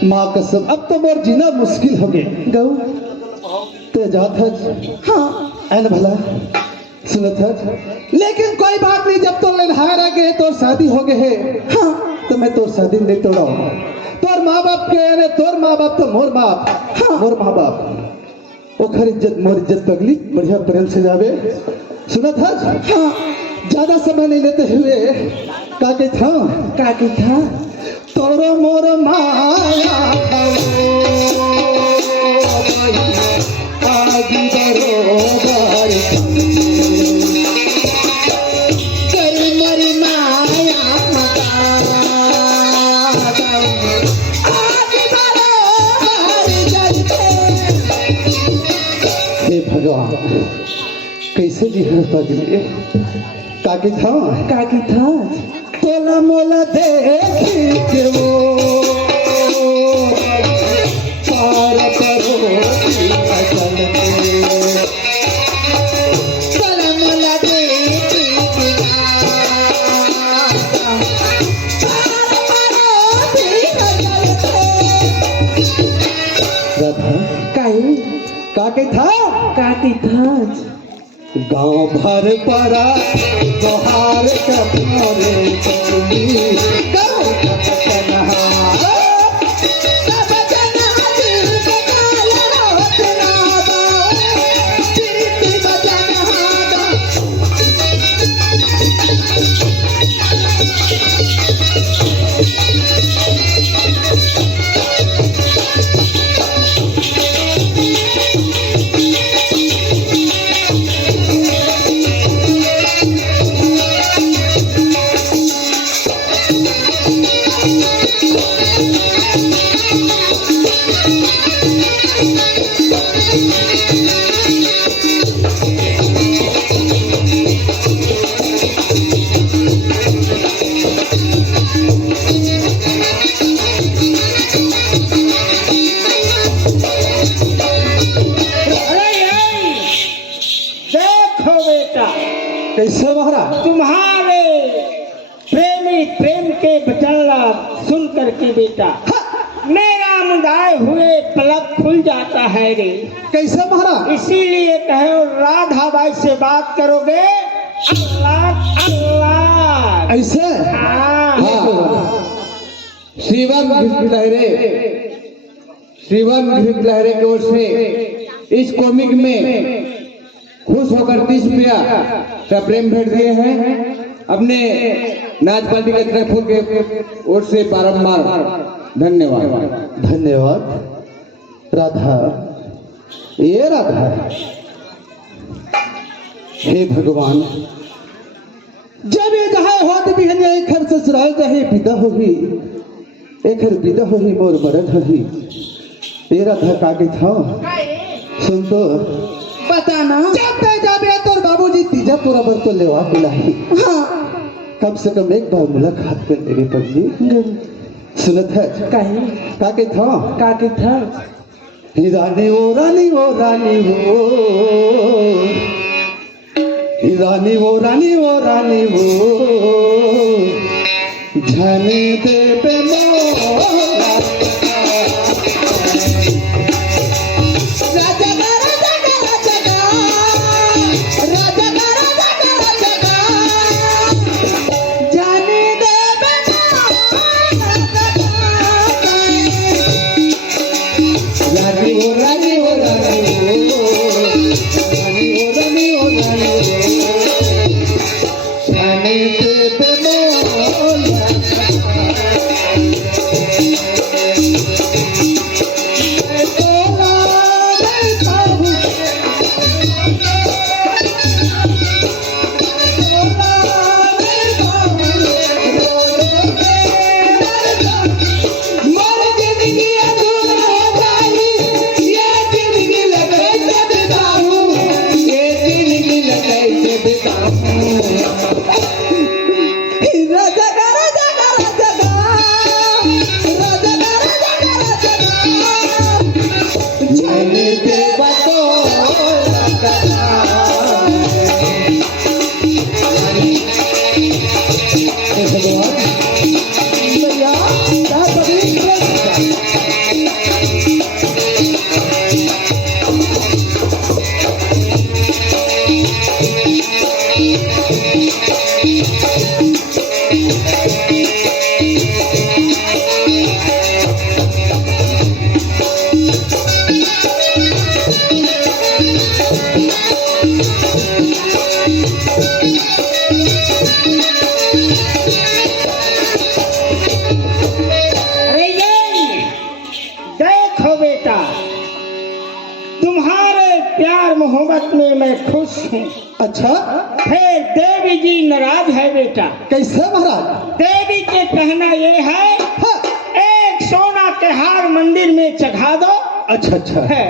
माँ कसम अब तो मोर जीना मुश्किल हो गए गौ ते जात है। हाँ ऐन भला सुनत है, लेकिन कोई बात नहीं, जब तो लड़हारा गए तो शादी हो गए है। हाँ तो मैं तो शादी नहीं तोड़ा, तोर माँ बाप के अरे तोर माँ बाप तो मोर बाप। हाँ मोर माँ बाप ओखर इज्जत मोर इज्जत पगली बढ़िया प्रेम से जावे। सुनत है। हाँ ज्यादा समय नहीं लेते हुए काके था तोरो मोर माया आदि बरोबर कर मर माया आदि बरोबर हे भगवान कैसे जी हरता दिए काकी था तोला मोला देख के वो पार करो अचल तोला मोला देख के राधा काके था गाँव भर पड़ा तोहार कथारे चली गाँव कैसे महाराज तुम्हारे प्रेमी प्रेम के बचनला सुन करके बेटा मेरा मुदाए हुए पलक खुल जाता है रे। कैसे महाराज? इसीलिए कहो राधा बाई से बात करोगे अल्लाह अल्लाह ऐसे। हाँ। श्रीवन लहरे की ओर से इस कॉमिक में खुश होकर 30 रुपया का प्रेम भेंट दिए हैं अपने नाच पार्टी के तरफ के ओर से बारंबार धन्यवाद। राधा ये राधा हे भगवान जब ये जहाँ होत भी है एक घर ससुराल जाहे विदा होगी एक घर विदा होगी मोर मरद होगी। ये राधा कागे था सुन तो बताना जाते जाबे तोर बाबूजी तीजा पूरा बर तो लेवा पिलाई। हाँ कम से कम एक बार मुलाकात कर मेरी पगली सुनत है। काके था ही रानी वो रानी वो रानी वो ही रानी वो रानी वो रानी वो झने दे पे मोरा बेटा, तुम्हारे प्यार मोहब्बत में मैं खुश हूँ। अच्छा, फिर देवी जी नाराज है बेटा। कैसे महाराज? देवी के कहना ये है, हाँ। एक सोना के हार मंदिर में चढ़ा दो। अच्छा अच्छा है,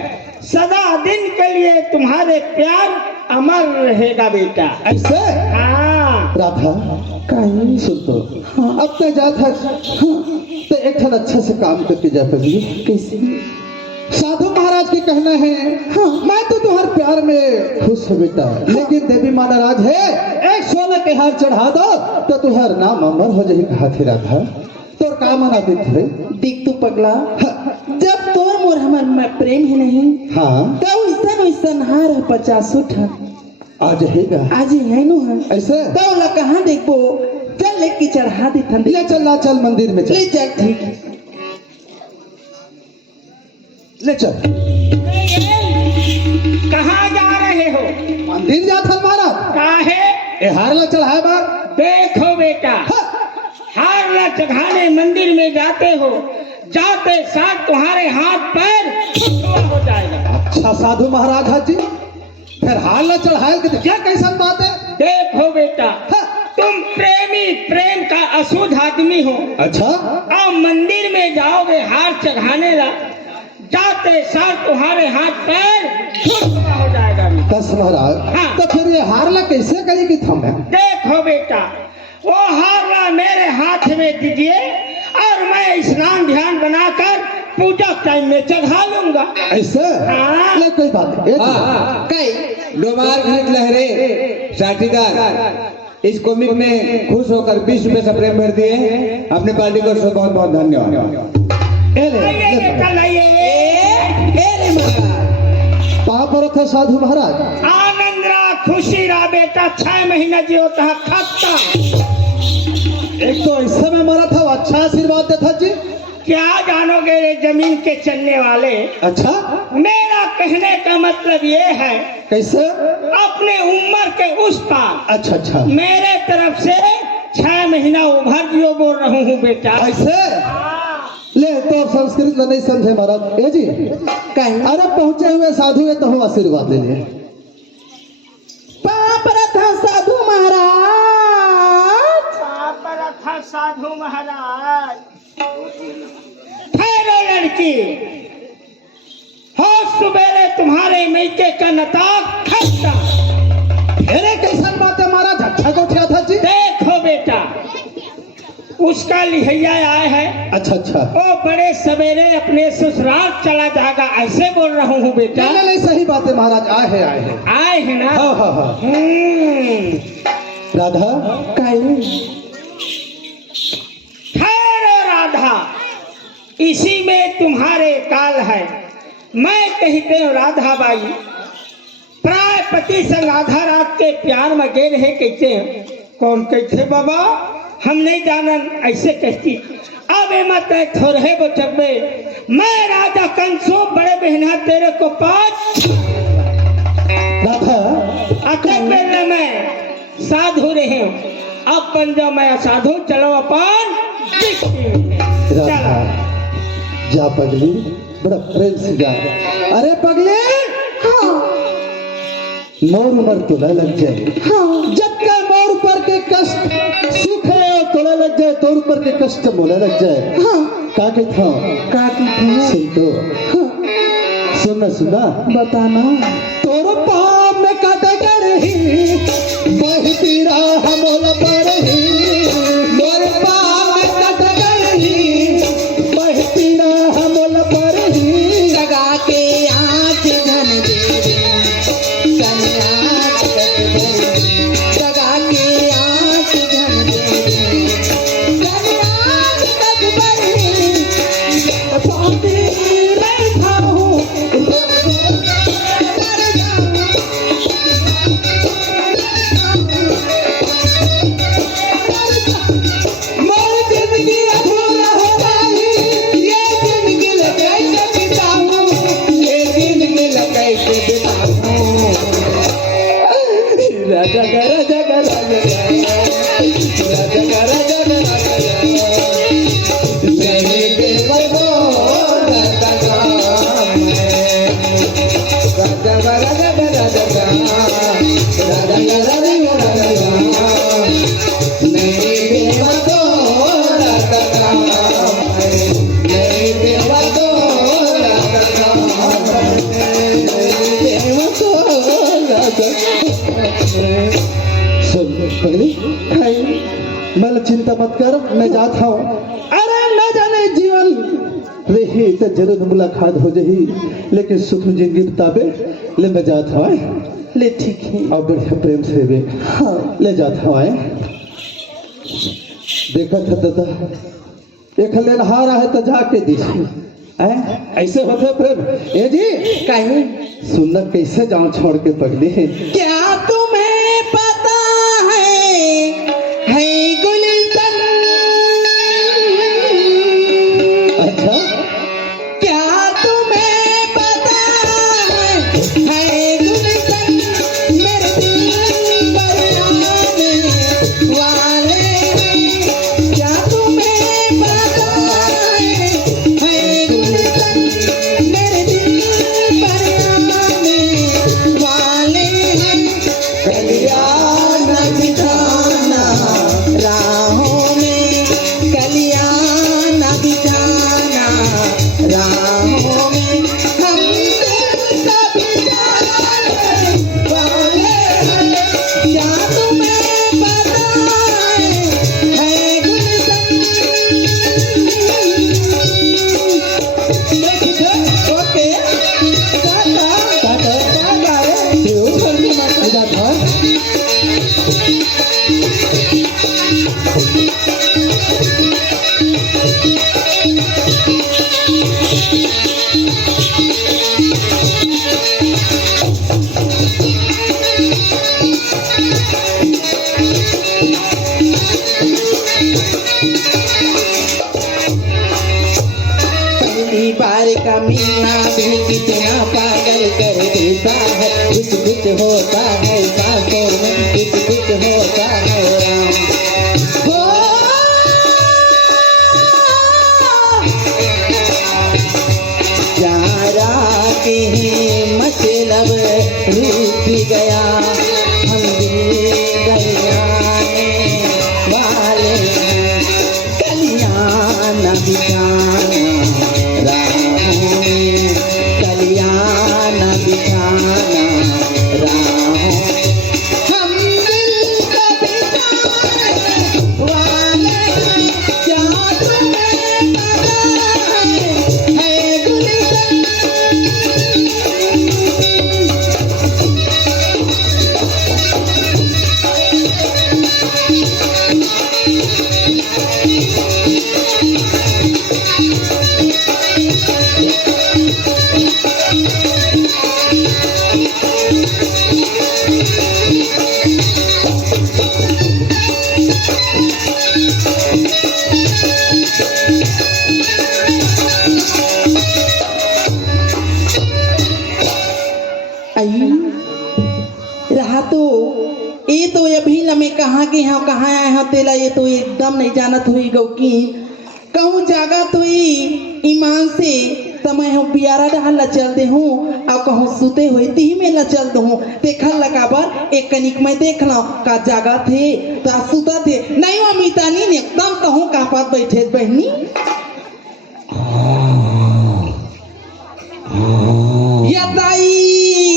सदा दिन के लिए तुम्हारे प्यार अमर रहेगा बेटा। ऐसे? हाँ। राधा कहीं सुन तो, अब तो जाता हाँ, तो एक ठन अच्छा से काम करके जा पगली। कैसे? साधु महाराज के कहना है, हाँ, मैं तो तुम्हारे प्यार में खुश हूँ बेटा, लेकिन देवी माँ नाराज है। एक सोना के हार चढ़ा दो तो तुम्हार नाम अमर हो जाए। कहा थे राधा, तो का मना देते? देख तू पगला, जब तोर मोर हमर में प्रेम ही नहीं, हाँ, तो वैसन हार है 50 ठन आज हैगा आज है नो है। ऐसे? तो ला कहाँ देखबो, चल लेके चढ़ा दे ठंडी। ले चल, ला चल मंदिर में चल। ले चल, ठीक। ले चल। कहाँ जा रहे हो? मंदिर जाता महाराज। काहे? ए हार ला चढ़ाए बार। देखो बेटा, हार ला चढ़ाने मंदिर में जाते हो, जाते साथ तुम्हारे हाथ पैर छुआ हो जाएगा। अच्छा साधु महाराज हाजी, फिर हार ला चढ़ाए कि क्या कैसा बात है? देखो बेटा, तुम प्रेमी, प्रेम का अशुद्ध आदमी हो। अच्छा, अब मंदिर में जाओगे हार चढ़ाने ला, जाते साथ तुम्हारे हाथ पैर छुआ हो जाएगा। दस महाराज, हाँ। तो फिर ये हार ला कैसे करेगी थम? देखो बेटा, वो हार मेरे हाथ में दीजिए और मैं स्नान ध्यान बनाकर पूजा टाइम में चढ़ा लूंगा। ऐसे? हाँ। ले कोई बात नहीं। कई डोमार घाट लहरे साठीदार इस कॉमिक में खुश होकर 20 रुपए से प्रेम भर दिए। अपने पार्टी को बहुत बहुत धन्यवाद। ए ले, आइए ले। बेटा, लाइए। रे मगा कहाँ पर थे साधु महाराज? आनंद रहा, खुशी रहा बेटा, 6 महीना जो होता है खत्ता। एक तो ऐसे में मरा था, वो अच्छा आशीर्वाद देता जी। क्या जानोगे रे जमीन के चलने वाले, अच्छा, मेरा कहने का मतलब ये है, कैसे? अपने उम्र के उस पार अच्छा अच्छा, मेरे तरफ से 6 महीना उभर दियो बोल रहा हूँ बेटा। ऐसे? ले, तो अब संस्कृत में नहीं समझे महाराज। ए जी, कहीं अरे पहुंचे हुए साधु है तो हम आशीर्वाद ले लिए। पाप रथा साधु महाराज। था साधु महाराज, ठहरो लड़की, हो सुबेरे तुम्हारे मैके का नताक खट्टा। अरे कैसा बात है महाराज, अच्छा को क्या था जी? देखो बेटा, उसका लिहैया आए है। अच्छा अच्छा, वो बड़े सवेरे अपने ससुराल चला जाएगा, ऐसे बोल रहा हूँ बेटा। नहीं नहीं, सही बात है महाराज, आए हैं आए हैं। आए है ना? हाँ हाँ हाँ। राधा, ठहरो राधा, इसी में तुम्हारे काल है। मैं कहते हूँ राधा बाई, प्राय पति संग आधा रात के प्यार में गे रहे कहते हैं। कौन कहते बाबा? हम नहीं जानन, ऐसे कहती। अब मत थोड़े बचबे, मैं राजा कंसो बड़े बहना तेरे को पाँच राधा, अटक में साधु रहे हूँ। अब बन जाओ मैं साधु, चलो अपन राधा, जा पगली, बड़ा प्रेम से जा। अरे पगली, हाँ मोर उमर तोला लग जाए। हाँ जब का मोर पर के कष्ट सुख है और तोला लग जाए, तोर पर के कष्ट मोला लग जाए। हाँ का के था? काटी थे। सुन तो, हाँ सुनना सुना, बताना। तोर पाँव में काटा करही, बहती राह मोला परही। मोर पाँव में काटा करही, बहती राह मोला परही। लगा के आँच धन देवी, सन्यास कर देवी। लगा के आँच धन देवी, सन्यास कर देवी। पापी बैठा हूँ, मोर जिंदगी अधूरा हो गई। ये जिंदगी लगाई के बिताऊं, ये जिंदगी लगाई के बिताऊं। राजा का राजा का राजा का, राजा का राजा का राजा का। जय देव बोल, राजा पगली मैं चिंता मत कर, मैं जाता हूँ। अरे न जाने जीवन रही तो जरूर मुलाकात हो जाही, लेकिन सुख जिंदगी बताबे ले मैं जाता हूँ। ले ठीक है। और बढ़िया प्रेम से बे हाँ ले जाता हूँ। देखा था दादा एक लेनहारा है तो जाके दीजिए ऐसे होते प्रेम। ए जी कहीं सुनना कैसे जाऊं छोड़ के पगली। क्या तुम्हें पता है गुलशन? अच्छा क्या तुम्हें पता है गुलशन? मेरे दिल पर आने वाले हैं। क्या तुम्हें पता है गुलशन? मेरे दिल पर आने वाले हैं। कल्याण बिठाना राहों में, कल्याण बिठाना राहों में, हम तुमको बिठाने वाले हैं। क्या तुम्हें पता है गुलशन? ओके पहली बार का मिलना भी कितना पागल कर देता है। कुछ कुछ होता है सांसों में, कुछ कुछ होता है राम। हो यारा के ही मतलब रूठ गया, हम दिल दरियाने वाले हैं। कल्याण बिठाना राहों में, कल्याण बिठाना राहों में, हम दिल को बिठाने वाले हैं। क्या तुम्हें पता है गुलशन? आई रहा तो ये तो अभी लमे कहाँ के हैं कहाँ आए हैं तेला ये तो एकदम नहीं जानत हुई गौ की कहूँ जागा तो ईमान से समय हम प्यारा डहल चल दे हूँ और कहूँ सुते हुए ती में ल चल दे हूँ देखल लगाबर एक कनिक में देख लो का जागा थे तो सुता थे नहीं वो मितानी ने एकदम कहूँ कहाँ पर बैठे बहनी या ताई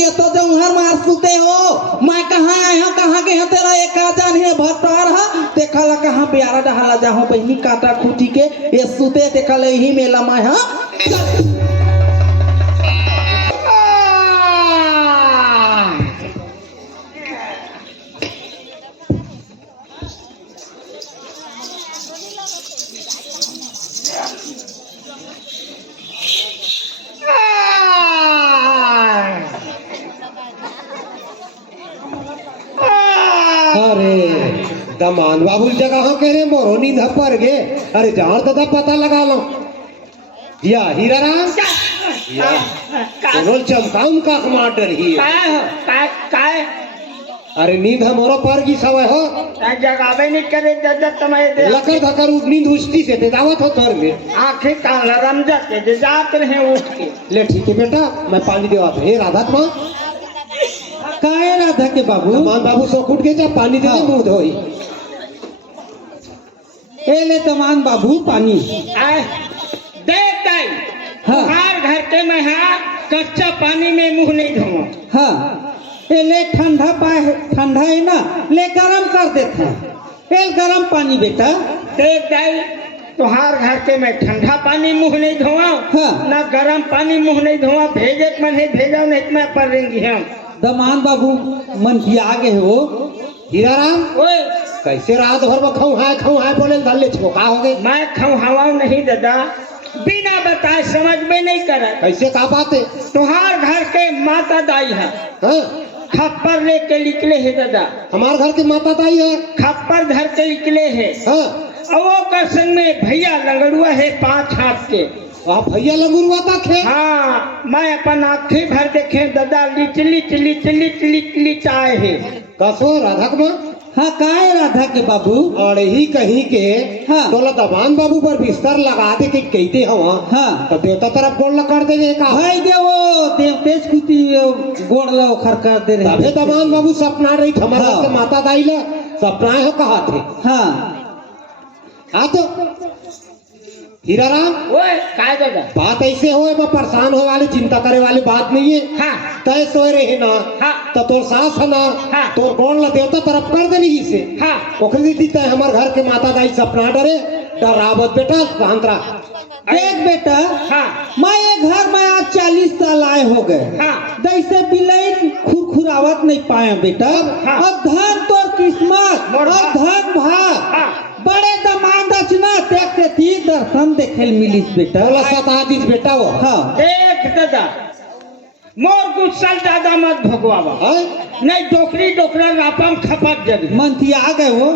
ये तो जौहर मार सुते हो मैं कहाँ आए हूँ कहाँ के हैं तेरा एक जान है भट्टार है देखा ला कहाँ प्यारा डहाला जाऊँ बहनी काटा खूटी के ये सुते देखा ले ही मेला मैं हाँ अरे दमान बाबू जगह कह रहे मोरो नींद पर गे अरे जान दादा पता लगा लो या हीरा राम चमकाउन का टमाटर ही काय अरे नींद हमारा पर की सवय हो जगावे नहीं करे जब तुम्हें लकर धकर नींद उठती से दावत हो तोर में आंखें काल रमजत के जात रहे उठ के ले ठीक है बेटा मैं पानी देवा हे राधा माँ काय राधा के बाबू मान बाबू सो उठ के जा पानी दे दे मुंह धोई ए ले तमान बाबू पानी देख दाई हाँ। हर घर के मैं हाँ कच्चा पानी में मुंह नहीं धोऊं हाँ ये ले ठंडा ठंडा है ना, ले गरम कर देते हैं। ये गरम पानी बेटा। देख दाई, तुहार घर के मैं ठंडा पानी मुंह नहीं धोआ, हाँ। ना गर्म पानी मुंह नहीं धोआ। भेजे के मन है भेजा, नहीं तो मैं पर रेंगी हम। दमान बाबू मन की आगे है वो। हीराराम ओए, कैसे रात भर में खाऊं हाय बोले दल्ले छोका हो गए। मैं खाऊं हवा नहीं दादा, बिना बताए समझ में नहीं कर। कैसे का बात है? तुहार घर के माता दाई है, हाँ? खप्पर लेके निकले है दादा। हमार घर की माता ताई है। खप्पर धर के निकले है, हाँ? और वो का संग में भैया लंगड़ुआ है 5 हाथ के। वहाँ भैया लगुरुआ था खे। हाँ, मैं अपन आँखें भर देखे दादा, लिच लिच लिच लिच लिच लिच आए है। कसो राधक में हाँ का है राधा के बाबू? और ही कहीं के हाँ। तोला दबान बाबू पर बिस्तर लगा दे कि कहते हवा। हाँ। तो देवता तरफ गोल कर दे का भाई दे वो देवतेज कुती गोड़ लो खर कर दे रहे। तबे दबान बाबू सपना रही हमारे हाँ। घर के माता दाई ला सपना है कहा थे। हाँ हाँ तो हीराराम ओए, काय दादा? बात ऐसे हो मैं परेशान हो वाली चिंता करे वाली बात नहीं है। हाँ तय सोए रहे ना। हाँ। तो तोर सास है ना। हाँ। तोर गोड़ ला देवता तरफ कर देनी ही से। हाँ। ओखरी दी तय हमारे घर के माता दाई सपना डरे डरावत बेटा कांतरा। देख बेटा, हाँ मैं ये घर में आज 40 साल आए हो गए। हाँ। दैसे बिलई खुरखुरावत नहीं पाए बेटा। हाँ। अब धन तोर किस्मत मोर और भाग। धन भाग हाँ। बड़े दमान दक्षिणा देखते थी दर्शन देखे मिलिस बेटा। बोला सता दीस बेटा वो। हाँ देख दादा, मोर गुस्सा दादा मत भगवावा, हाँ? नहीं डोकरी डोकरा रापम खपक जब। मंथी आ गए वो।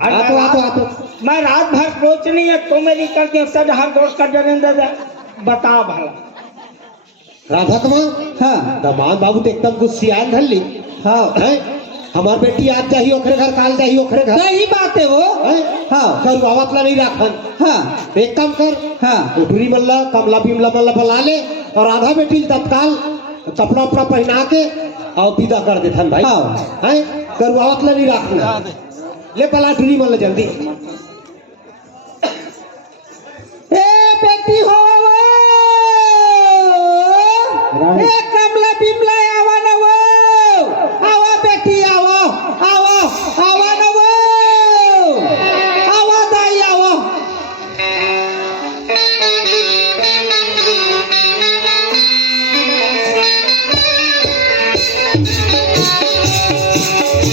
आतो। मैं रात भर सोच नहीं है तो मेरी करके सद हर गोड़ कर जने दादा। बता भला। राधक माँ हाँ दमान बाबू तो एकदम गुस्सियान धर ली। हाँ हैं? हमार बेटी आज चाहिए ओखरे घर काल चाहिए ओखरे घर। सही बात है वो। हैं? हाँ कर बावतला नहीं राखन। हाँ एक काम कर, हाँ उठरी मल्ला कमला बिमला मल्ला बुला ले और आधा बेटी तत्काल कपड़ा उपड़ा पहना के और विदा कर देथन भाई। हाँ। हैं? कर बावतला नहीं राखना। ले पला उठरी मल्ला जल्दी। ए बेटी हो ए कमला बिमला आवा न वो। आवा बेटी आवा आवा आवा न वो। आवा दाई आवा।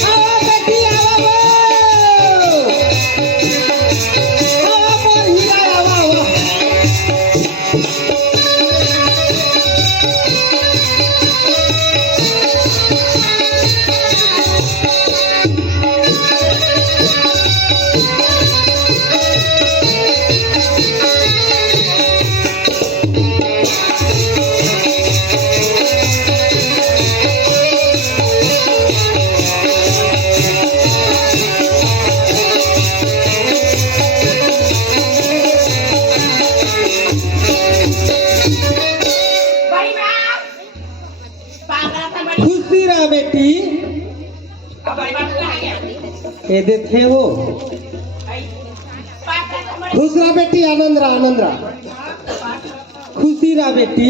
आवा बेटी आवा वो। आवा मोर हीरा आवा आवा। खुशी रहा बेटी। ये देखे हो। खुश रहा बेटी आनंद रहा खुशी रहा बेटी।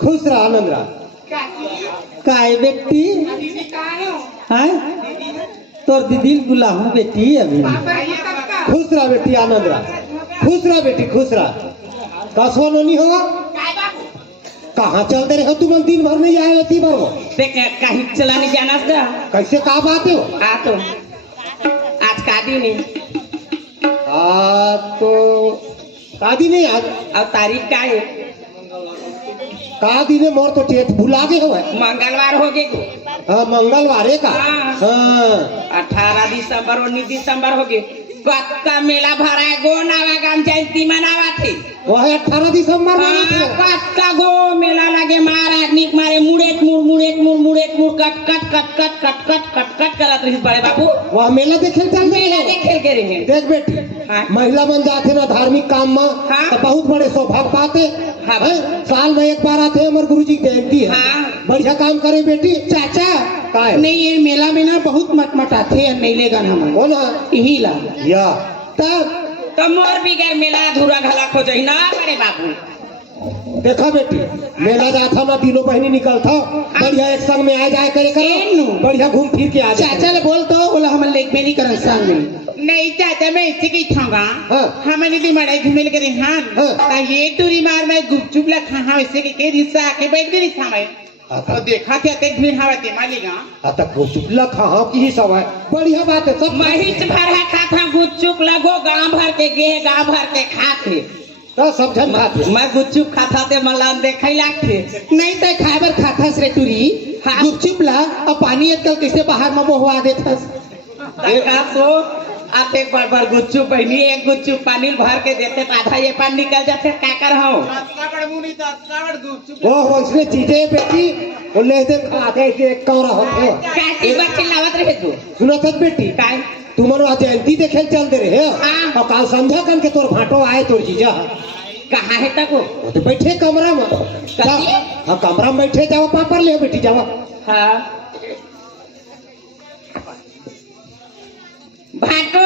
खुश रहा आनंद रहा। काय बेटी? हाँ तोर दीदी बुलाऊं बेटी अभी। खुश रहा बेटी आनंद रहा। खुश रहा बेटी खुश रहा। कसो नहीं होगा। कहाँ चलते रहे तुम दिन भर नहीं आए होती बार वो। कहीं चलाने जाना था। कैसे कहा बात हो? आ तो आज का दिन है तो शादी नहीं आज और तारीख का है? का दिन है मोर तो चेत भुला गए हो। मंगलवार हो गए। हाँ मंगलवार का। हाँ। हाँ 18 दिसंबर 19 दिसंबर हो गए। कत का मेला भरा है, गो नावा गाम जयंती मनावा थे। वो है 18 दिसंबर में थे। कत का गो मेला लगे महाराज निक मारे मुड़ेक मुड़ कट करत रही बड़े बाबू। वह मेला देखे चल मेला रहे देखे के रहे। देख बेटी हाँ। महिला बन जाते ना धार्मिक काम में हाँ। तो बहुत बड़े सौभाग्य पाते। हाँ। हैं? साल में एक बार आते हमारे गुरु जी की जयंती है। हाँ। बढ़िया काम करे बेटी। चाचा का है? नहीं ये मेला में ना बहुत मटमटाते हैं नहीं लेगा हम कौन है? यही ला। या तब तो मोर बिगैर मेला अधूरा घला खोज ना बड़े बाबू। देखा बेटी मेला जाता था ना तीनों बहनी निकल था बढ़िया एक संग में आ जाए करे एनु। करो बढ़िया घूम फिर के आ जाए चाचा ले बोल तो बोला हम लेक बेरी करन संग में नहीं चाचा मैं इससे कही थाऊंगा हाँ। हमने दी मड़ाई घूमेल करे हाँ हाँ। ये टूरी मार मैं गुपचुप ला खा हाँ इससे के हिस्सा आके बैठ गई था मैं और देखा थे ते भीड़ हवा ते मालिका आता गुपचुपला खा की ही सब है बढ़िया बात है सब महिष भर है खा था गुपचुप लगो गांव भर के गे गांव भर के खाते तो सब जन खाते मैं गुपचुप खाता ते मलान देखै लागथे नहीं ते खाबर खाथस रे टूरी गुपचुप ला और पानी आजकल कैसे बाहर में मोहवा देथस देखा तो आते बार गुच्चू पहनी एक गुच्चू पानी भर के देते तो आधा ये पानी निकल जाते क्या कर हूँ वो उसने चीजें बेटी वो ले दे खाते के एक कौरा होते काटी बच्चे लावत रहे तू सुनो तक बेटी काय तुम्हारो आज जयंती देखे चल दे रहे हाँ। और काल संध्या कन के तोर भाटो आए तोर जीजा कहाँ है तक वो वो तो बैठे कमरा में हाँ कमरा में बैठे जाओ पापड़ ले बेटी जाओ हाँ भाटो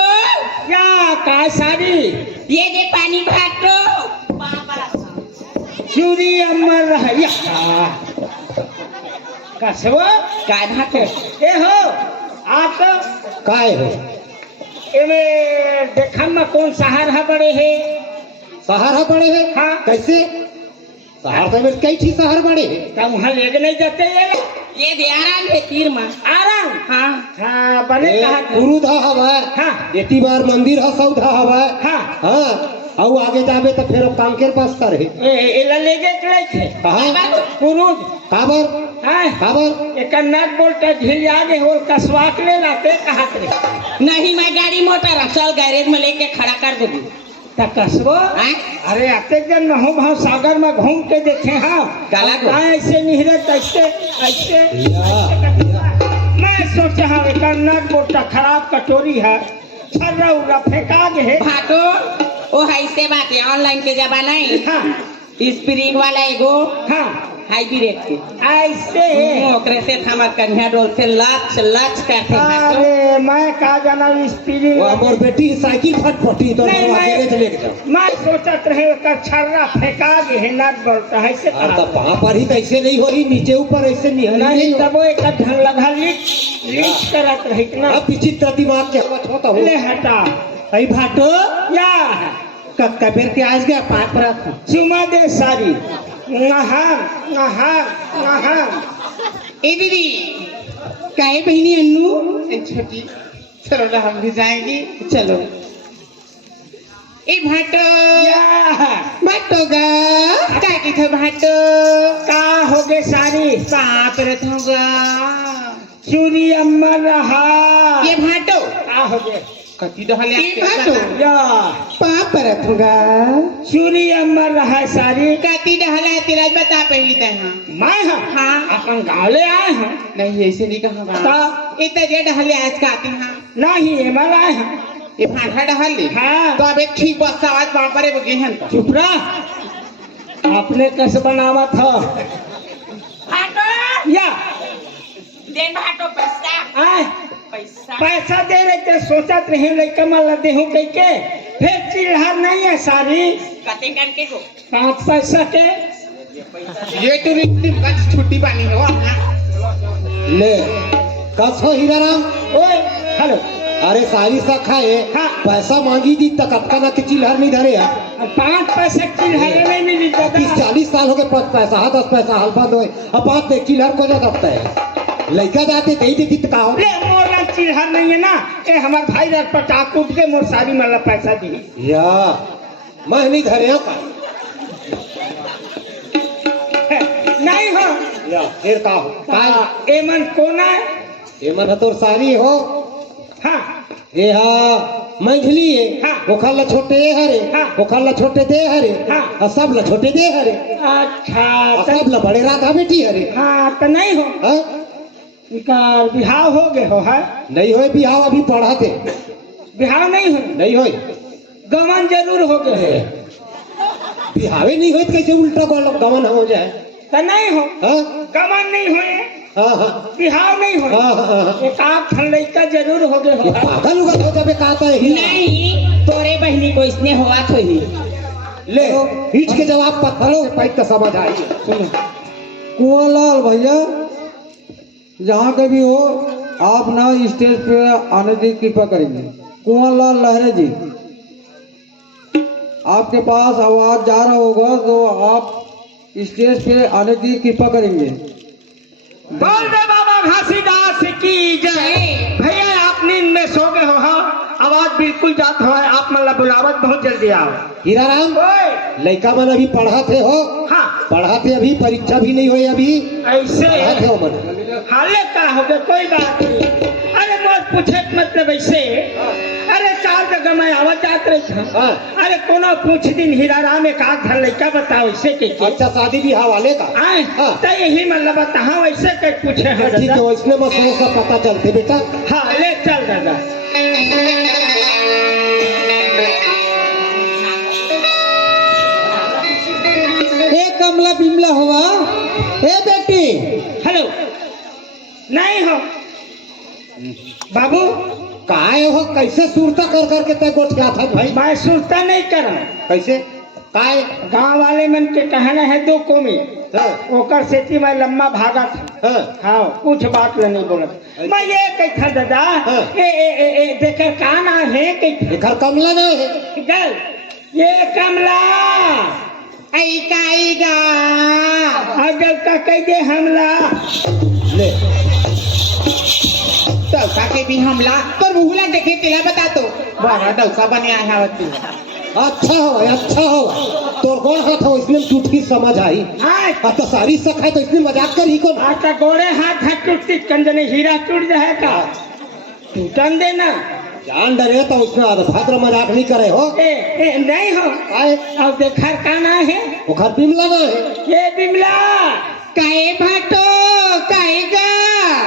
क्या का सारी ये दे पानी भाटो चूरी अमर रहैया कसव काय भाटो ए हो आप काय हो एमे देखन में कौन शहर है बड़े है सहारा बड़े है हाँ। कैसे सहारा में कई थी सहार बड़े है क्या वहाँ ले नहीं जाते ये दे आराम है तीर में आराम हाँ हाँ बने कहा गुरुधा हवा हाँ। एती बार मंदिर है सौधा हवा हाँ। हाँ और आगे जाबे तो फिर कांकेर पास कर है ए ले गए करे थे हाँ पुरुष काबर हाँ काबर एक नट बोल्ट ढील आगे हो कसवाक ले लाते कहा थे नहीं मैं गाड़ी मोटर है, चल गैरेज में लेके खड़ा कर देगी तो कसबो हाँ? अरे आते जन न हो भाव सागर में घूम के देखे हाँ काला को? कहाँ ऐसे निहरत ऐसे ऐसे मैं सोचा हाँ एक नट बोल्ट खराब कटोरी है छर्रा उर्रा फेंका गए भाटो ओ ऐसे बात है ऑनलाइन के जमाना है हाँ स्प्रिंग वाला एगो हाँ हाइब्रिड के ऐसे ओकरे से थमा कन्या डोल से लच लच करते भाटो अरे मैं का जाना स्प्रिंग वो हमार बेटी साइकिल फटफटी तो नहीं, गैरेज लेके जाओ मैं सोचत रहे का छर्रा फेंका गए नट बोल्ट ऐसे और तो वहाँ पर ही कैसे नहीं हो रही नीचे ऊपर ऐसे नहीं नहीं हो तब वो एक ढंग लगा लीच करत रही ना अब विचित्र दिमाग के हवा होता हो ले हटा अई भाटो या कबीर के आज गया पाक पर चुमा दे सारी नहा नहा नहा ए दीदी काहे बहनी अन्नू छोटी चलो ना हम भी जाएंगे चलो ए भाटो या बाटोगा क्या की थे भाटो का हो गए सारी बाप रे थोगा चूरी अम्मा रहा ये भाटो का हो गए कति डहले ए भाटो या पाप रखूंगा चूरी अम्मा रहा सारी कति डहले तेरा बता पहली तय हां मैं हाँ हाँ। अपन गाँव ले आए हैं नहीं ऐसे नहीं कहूँगा का इतना जे डहले आज का आती हाँ नहीं एमर आए हैं ये भाटा डहले हाँ तो अब एक ठीक बस आवाज बाण पड़े वो गेहन का चुप रहा आपने कैसे बनावा था भाटो या दे भाटो पैसा आए पैसा पैसा दे रहे थे सोचत रहे लड़का माला देहूं कह के फिर चिल्हर नहीं है सारी कते करके को 5 पैसा के ये तो रिक्ति छुट्टी पानी हो ले कसो हीराराम ओए हेलो अरे सारी सा खाए हाँ। पैसा मांगी दी तक अटका ना कि चिल्हर नहीं धरे है 5 पैसे चिल्हर नहीं मिली 30-40 साल हो गए 5 पैसा हाँ 10 पैसा हाल बंद हुए अब 5 पे चिल्हर को जाता है लड़का जाते दे दे कित का हो ले मोरला चिल्हर नहीं है ना ए हमार भाई रात पटाक उठ के मोर सारी माला पैसा दी या मैं नहीं धरे का नहीं हो या फिर का हो का एमन कोना ये मन तोर सारी हो हाँ ए हाँ मंझली है हाँ। वो खाला छोटे हरे हाँ। वो खाला छोटे दे हरे हाँ। और सब ला छोटे दे हरे अच्छा और सब ला बड़े राधा बेटी हरे हाँ तो नहीं हो हाँ? इनका बिहाव हो गए हो है नहीं होए बिहाव अभी पढ़ाते बिहाव नहीं हो नहीं होए गमन जरूर हो गए बिहावे नहीं होए तो कैसे उल्टा गमन हो जाए तो नहीं हो हाँ गमन नहीं हुए हाँ हाँ बिहाव नहीं हुए हाँ हाँ हाँ एक आध ठन लड़का जरूर हो गए ये हो पागल उगल हो जाबे कहता है ही नहीं तोरे बहनी को इसने हुआ तो ही ले ईट के जवाब पत्थरों से पैक का समझ आई। कुंवरलाल भैया, जहाँ के भी हो आप ना स्टेज पे आने की कृपा करेंगे। कुंवरलाल लहरे जी, आपके पास आवाज जा रहा होगा तो आप स्टेज पे आने की कृपा करेंगे। बोल दे बाबा घासीदास की जय। भैया आप नींद में सो गए हो, हाँ आवाज बिल्कुल जात हो, आप मतलब बुलावत बहुत जल्दी आओ। हीराराम, ओए लड़का मन अभी पढ़ा थे हो, हाँ पढ़ा थे अभी, परीक्षा भी नहीं हुई अभी, ऐसे पढ़ा थे हो मन। हाले का हो गया, कोई बात नहीं। अरे मत पूछे मतलब ऐसे, अरे चार जगह मैं आवाज जात रही था। हाँ। अरे कोनो पूछ दिन हीराराम एक आध घर लड़का बताओ ऐसे के अच्छा शादी ब्याह वाले का? आए हाँ। तो यही मतलब बताओ ऐसे के पूछे हैं ठीक है, दादा। इसमें मसलों का पता चलते बेटा। हाँ ले चल दादा। ए कमला बिमला हुआ, ए बेटी हेलो नहीं हो बाबू, काहे हो, कैसे सुरता कर करके तय गोठिया था भाई? मैं सुरता नहीं कर रहा। कैसे काहे? गांव वाले मन के कहना है दो कोमी, हाँ, ओकर सेती मैं लम्बा भागा था। हाँ, हाँ कुछ बात ल नहीं बोलत। मैं ये कही था दादा, हाँ। ए देखे का नाम है कही घर कमला ना है? गल ये कमला ऐका अगर का कह दे हमला। ले डौसा के भी हमला तो मुहला देखे तेला बता तो बड़ा डौसा बने आया होती। अच्छा हो, अच्छा हो, तोर गोड़ हाथ हो इसलिए टूटी समझ आई। हाँ अब तो सारी सख है तो इसलिए मजाक कर ही कौन? आता गोड़े हाथ हाथ टूटती कंजने हीरा टूट जाए का टूटन देना। जान डरे तो उसमें अभद्र मजाक नहीं करे हो। ए नहीं हो काहे? अब देखा का ना है वो घर बिमला ना है? ये बिमला काहे भाटो काहे गा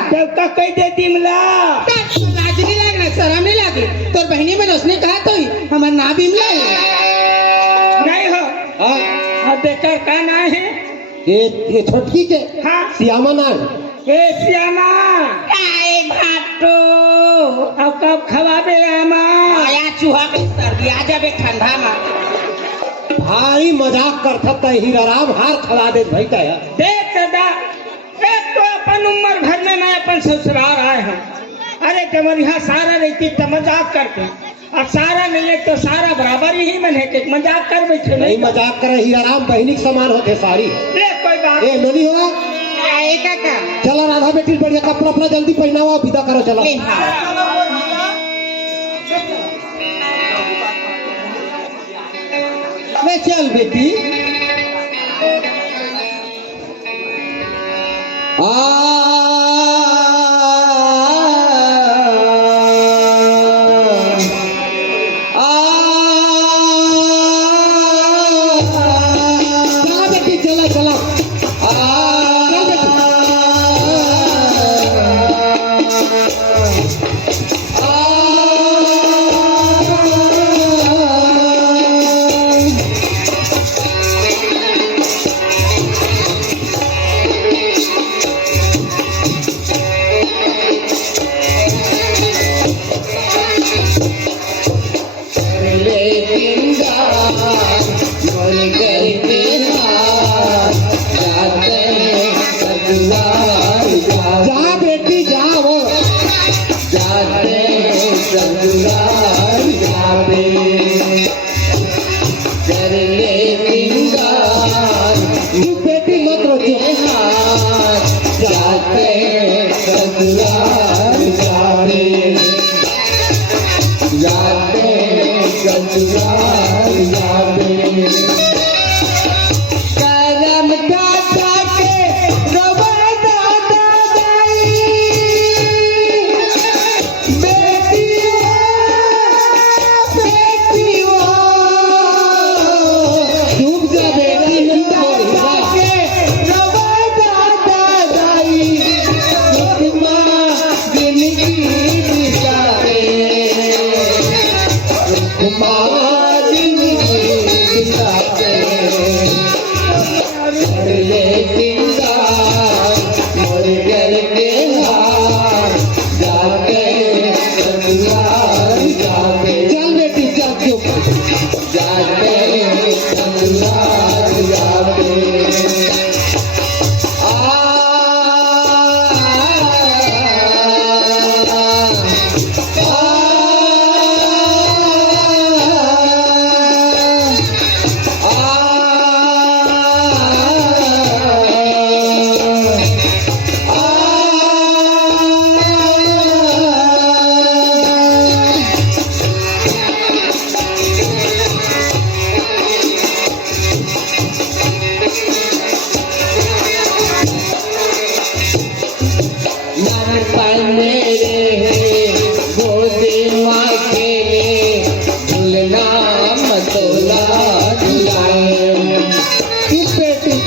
जब का कह दे बिमला। लाज नहीं लग रहा, शर्म नहीं लगी? तोर बहनी में उसने कहा तो हमारा ना बिमला है। नहीं हो हाँ? अब देखा का ना है ये छोटकी के हाँ सियामा ना है? ए श्यामा काहे भाटो अब कब खवाबे आमा। आया चूहा के सर्दी आ जाबे ठंडा में। भारी मजाक करता तय हीराराम, हार खवा दे भाई का यार। देख दादा, एक तो अपन उम्र भर में मैं अपन ससुराल आए हूँ। अरे जब यहाँ सारा रहती तो मजाक करते, अब सारा नहीं है तो सारा बराबर ही मन है कि मजाक कर बैठे। नहीं मजाक करे हीराराम, बहनी के समान होते सारी। ले कोई बात ए ननी हुआ, काहे काका चला राधा बेटी बढ़िया कपड़ा अपना जल्दी पहनावा, विदा करो चला। ले हाँ वे चल बेटी। चला बेटी चला चला। चल बेटी।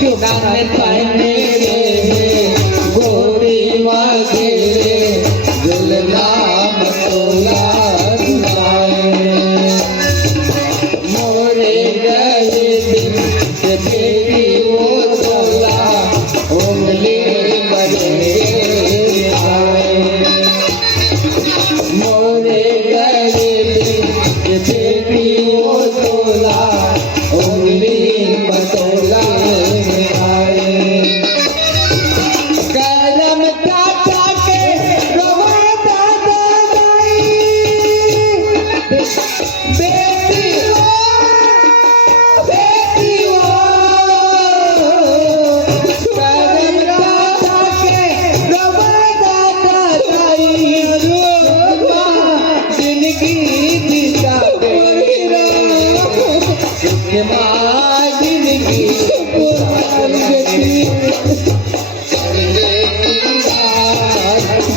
नान पहने रे गोरी माथे झुलना मतोला झुलाए मोरे गए दिन से बेटी वो तोला उंगली बजने आए मोरे गए दिन से बेटी वो तोला उंगली बतोला आए करम चाचा के रवा दादा दाई बेटी वो करम चाचा के रवा दादा दाई जिंदगी दिशा माँ जिंदगी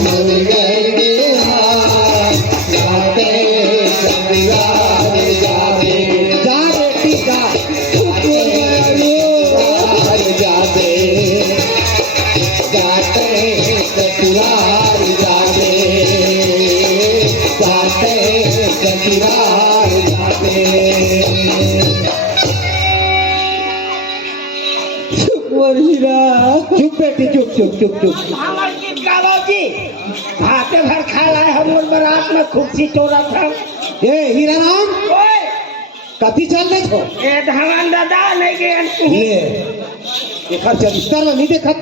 मर गए जाते जाते जा बेटी जा जाते जाते ससुराल जाते जाते ससुराल जाते चुप बेटी चुप चुप चुप चुप हमार गीत गावो जी भाते भर खा लाए हम और बारात में खुशी चोरा था ए हीरा राम ओए कथी चल रहे छो ए धवन दादा नहीं गए ले एकर चरित्र में नहीं देखा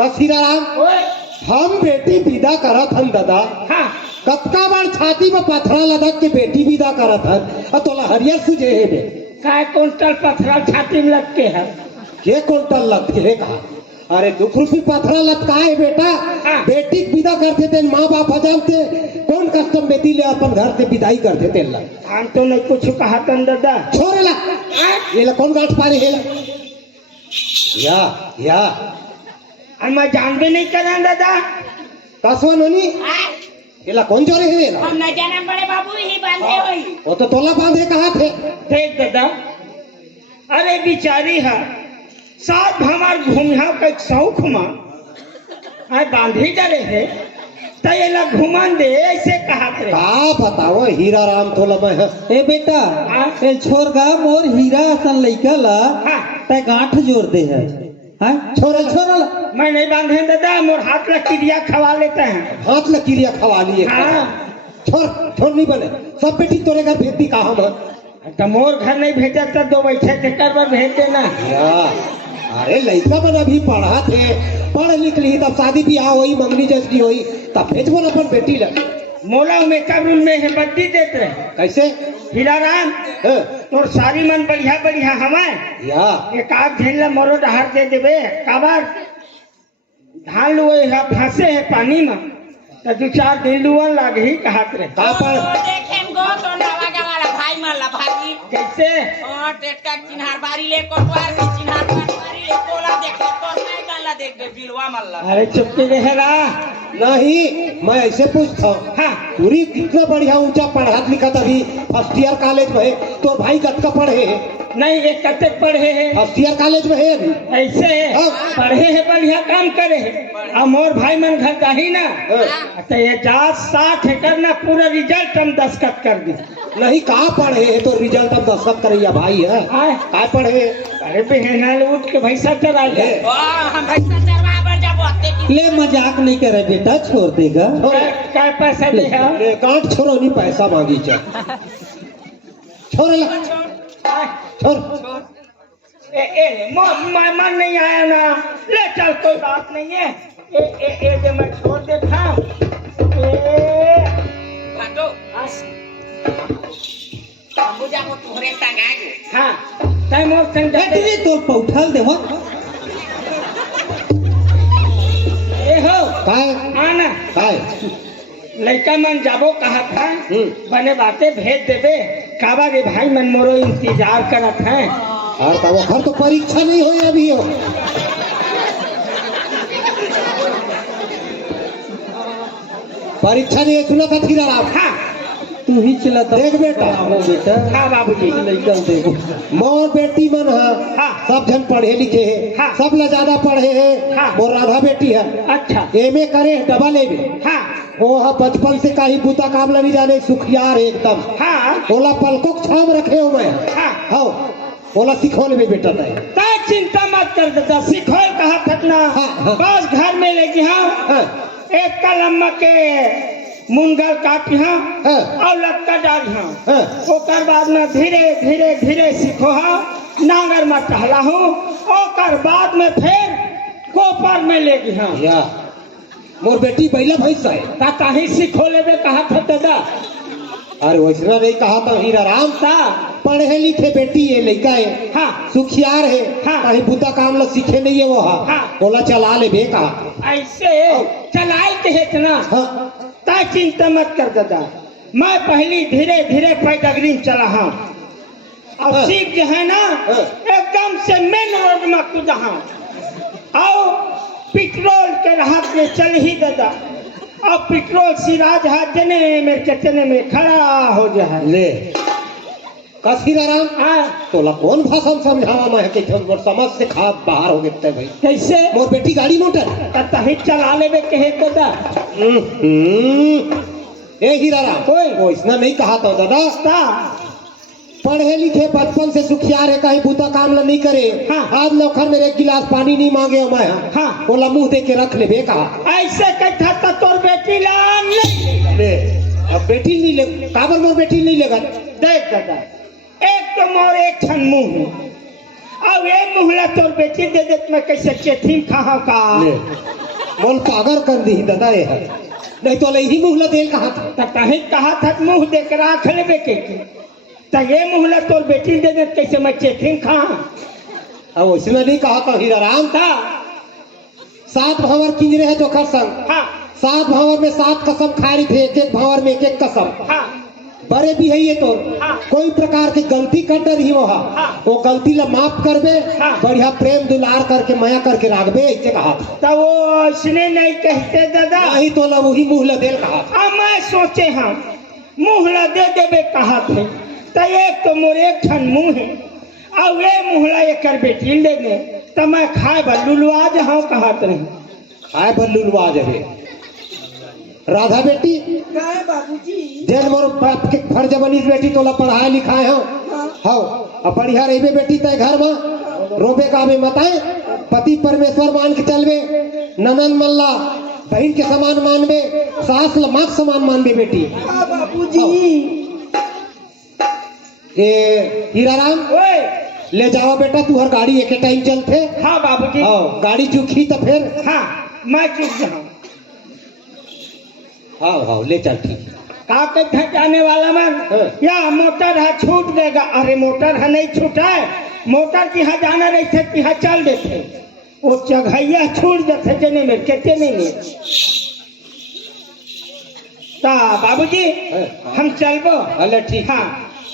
कस हीरा राम ओए हम बेटी विदा करत हन दादा हाँ कतका बार छाती में पथरा लदक के बेटी विदा करत हन और तोला हरियर सुझे है बे काय कुंटल पथरा छाती में लग के है के कुंटल लटके है कहा अरे 2 रुपये पथरा लटकाए बेटा हाँ। बेटी के विदा करते थे माँ बाप हजामते कौन कस्टम बेटी ले अपन घर से विदाई करते थे ला हम तो नहीं कुछ कहा तन दादा छोरे ला ये ला कौन गांठ पारे है ला या और मैं जान भी नहीं करा दादा कसवा नोनी ये ला कौन जोरे है ला हम न जाने बड़े बाबू ही बांधे हुई वो तो तोला बांधे कहा थे देख दादा अरे बिचारी है साथ हमार घूमिया का एक शौक माँ आए बांधी डरे है तो ये ला घुमान दे ऐसे कहा करे का बताओ हीरा राम तोला मैं ए बेटा ए छोर गा मोर हीरा असन लइका ला हाँ। ते गांठ जोड़ दे है हां छोरा छोरा ला। मैं नहीं बांधे दादा मोर हाथ ला किरिया खवा लेते हैं हाथ लकीरिया खवा लिए हाँ छोड़ छोड़ नहीं बने सब बेटी तोरे घर भेजती कहा हम तो मोर घर नहीं भेजा तो 2 बैठे टेकर पर भेज देना या, अरे लड़का मन अभी पढ़ा थे पढ़ लिख ली तब शादी ब्याह हुई मंगनी जैसी हुई तब भेजबो न अपन बेटी लग मोला मेकअप रूम में है बत्ती देते रहे कैसे हीरा राम हाँ, तोर सारी मन बढ़िया बढ़िया हमारे या एक आग झेल मरो डहार दे देवे काबर धान लुए है फंसे है पानी में तो 2-4 दिन लुअन लाग ही कहत रहे का पर देखें गो तो नवा गवाला भाई मन ला भागी कैसे और टेटका चिन्हार बारी ले कोटवार की चिन्हार बारी ले कोला देख तो नहीं गल्ला देख दे बिलवा मन ला अरे चुपके रहेला नहीं मैं ऐसे पूछता हूँ हाँ पूरी कितना बढ़िया ऊंचा पढ़ा लिखा अभी फर्स्ट ईयर कॉलेज में है तो भाई कतका पढ़े है नहीं एक कते पढ़े है फर्स्ट ईयर कॉलेज में है अभी ऐसे है हाँ। पढ़े है बढ़िया काम करे है और मोर भाई मन घर जाही ना तो ये 60 एकड़ ना पूरा रिजल्ट हम दस्तखत कर दी नहीं कहाँ पढ़े है तो रिजल्ट अब दस्तखत करिए भाई है आए कहाँ पढ़े अरे बहना उठ के भैंसा चरा ले हम भैंसा चरवा पर जब आते की ले मजाक नहीं करे बेटा छोड़ देगा क्या पैसा दे है अरे गांठ छोड़ो नहीं पैसा मांगी चल छोड़ ला छोड़ मन नहीं आया ना ले चल कोई बात नहीं है ए जो मैं छोड़ देता भाटो बुझा को तोहरे संग आ गए हाँ टाइम और संग जाते बेटी तो पौठाल देवा ए हो काय आना काय लड़का मन जाबो कहा था बने बातें भेज देवे काबा रे भाई मन मोरो इंतजार करत है और तो वो घर तो परीक्षा नहीं हुई अभी हो परीक्षा नहीं है सुना था धीरा राम हाँ तू तू ही चलाता देख बेटा। हो बेटा हाँ बाबूजी। लड़का देखो मोर बेटी मन है हाँ। सब जन पढ़े लिखे है हाँ। सब ला ज्यादा पढ़े है हाँ। मोर राधा बेटी है अच्छा एमए करे डबल एमए हाँ वो है बचपन से कहीं बूता काम नहीं जाने सुखियार है एकदम हाँ ओला पलकों छाम रखे हो मैं हाँ हाँ ओला सिखो ले बेटा तय ता चिंता मत कर दादा सिखो कहा था ना हाँ, हाँ। बस घर में लेके हाँ हाँ, एक कलम के मुनगल काटी हाँ हाँ। और लटका डाली हाँ हाँ। ओकर बाद में धीरे धीरे धीरे सीखो हाँ नांगर में टहला हूँ ओकर बाद में फिर कोपर में लेगी हाँ या मोर बेटी बैला भैंस है ताता ही सीखो लेवे कहा था दादा अरे वैसना नहीं कहा था हीरा राम ता पढ़े लिखे बेटी है लड़का है हाँ सुखियार है हाँ। कहीं बूता काम ला सीखे नहीं है वो हाँ। ओला चला ले बे कहा ऐसे चलाई के है ना हाँ ता चिंता मत कर दादा मैं पहली धीरे धीरे पैदगरी में चला हाँ और हाँ। सीख जो है ना हाँ। एकदम से मेन रोड में कूदा हाँ और पेट्रोल के राह पे चल ही दादा और पेट्रोल सिराज है जने में कितने में खड़ा हो जाए ले कस हीरा राम हाँ तोला कौन भाषा में समझावा मैं कि मोर समझ से खा बाहर हो गए भाई कैसे मोर बेटी गाड़ी मोटर तही चला लेवे कहे दादा ए हीरा राम कोई। वो इसना नहीं कहा था दादा ता पढ़े लिखे बचपन से सुखियार है कहीं बूता काम ला नहीं करे हाँ। आज लौखर मेरे एक गिलास पानी नहीं मांगे हो मैं हाँ। बोला मुंह दे के रख ले बे कहा ऐसे कहता था तोर बेटी ला नहीं ले अब बेटी नहीं ले काबर मोर बेटी नहीं लेगा देख दादा एक तो मोर एक छन मुंह है और ये मुहला तोर बेटी दे देत मैं कैसे चेथीम खाहा का ले मोल पागर कर दी दादा ये है नहीं तो ले ही मुहला देल कहा था तही कहा था मुंह देख राख लेबे के तो ये मुहला तोर बेटी दे देत कैसे मैं चेथीम खाहा अब इसने नहीं कहा था हीरा राम था 7 भंवर किंजरे है तो खर संग हाँ 7 भंवर में 7 कसम खाई थे एक भंवर में एक कसम हाँ बड़े भी है ये तो हाँ। कोई प्रकार की गलती कर दे रही हो हाँ। वो गलती ला माफ कर बे हाँ। बढ़िया प्रेम दुलार करके माया करके राख बे ऐसे कहा था तो वो इसने नहीं कहते दादा नहीं तो ला वही मुंह ला देल कहा था अब मैं सोचे हाँ मुहला दे देवे कहा थे तो एक तो मोर एक ठन मुंह है और ये मुहला एक बेटी ले दे तो मैं खाए बल्लुलवा जहाँ कहत नहीं खाए बल्लुलवा जबे राधा बेटी बाबूजी जेन मोर बाप के फर्ज बनी बेटी तोला पढ़ाए लिखाए हो हाँ अब बढ़िया रही बेटी तय घर में रोबे गावे मत आए पति परमेश्वर मान के चलबे ननन मल्ला बहन के समान मानबे सास ला माँ के समान मानबे बेटी हाँ बाबूजी ए हीरा राम ओए ले जाओ बेटा तू हर गाड़ी एक टाइम चलते हाँ बाबूजी हाँ गाड़ी चुखी तो फिर हाँ मैं चुप जाऊँ हाँ हाँ ले चल ठीक का कहते जाने वाला मन हाँ। या मोटर है छूट देगा अरे मोटर है नहीं छूटा है मोटर की यहाँ जाना नहीं थे कि यहाँ चल देते वो जगह छूट जाते जने में कहते नहीं में ता बाबूजी हम चलबो अरे ठीक हाँ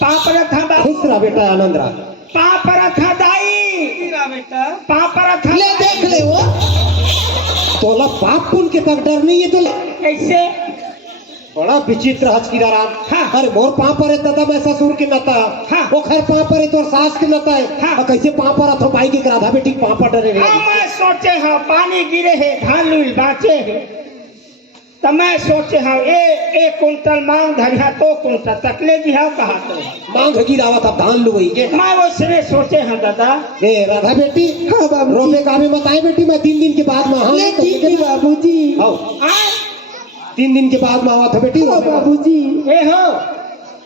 पापरा था बाबू खुश रहा बेटा आनंद रहा पापरा था दाई बेटा पापरा था ले देख ले वो तोला पाप पुन के तक डर नहीं है तोला कैसे बड़ा विचित्र हचकीरा राम हाँ। अरे मोर पाँव पर है दादा मैं ससुर के नता हाँ। वो खैर पाँव पर है तो सास के नता है हाँ। और कैसे पाँव पर अथो पाई के राधा बेटी पाँव पर डरे हाँ मैं सोचे हाँ पानी गिरे है धान लुल बाँचे है तो मैं सोचे हाँ एक कुंटल मांग धरिया तो कुंटल तकले भी हाँ कहा तो मांग गिरावा था धान लुई के मैं वो सिरे सोचे हाँ दादा ए राधा बेटी हाँ बाबूजी रोबे का भी मत आए बेटी मैं 3 दिन के बाद में हाँ ले ठीक है बाबूजी आओ हाँ 3 दिन के बाद में आवा था बेटी हाँ बाबूजी ये हो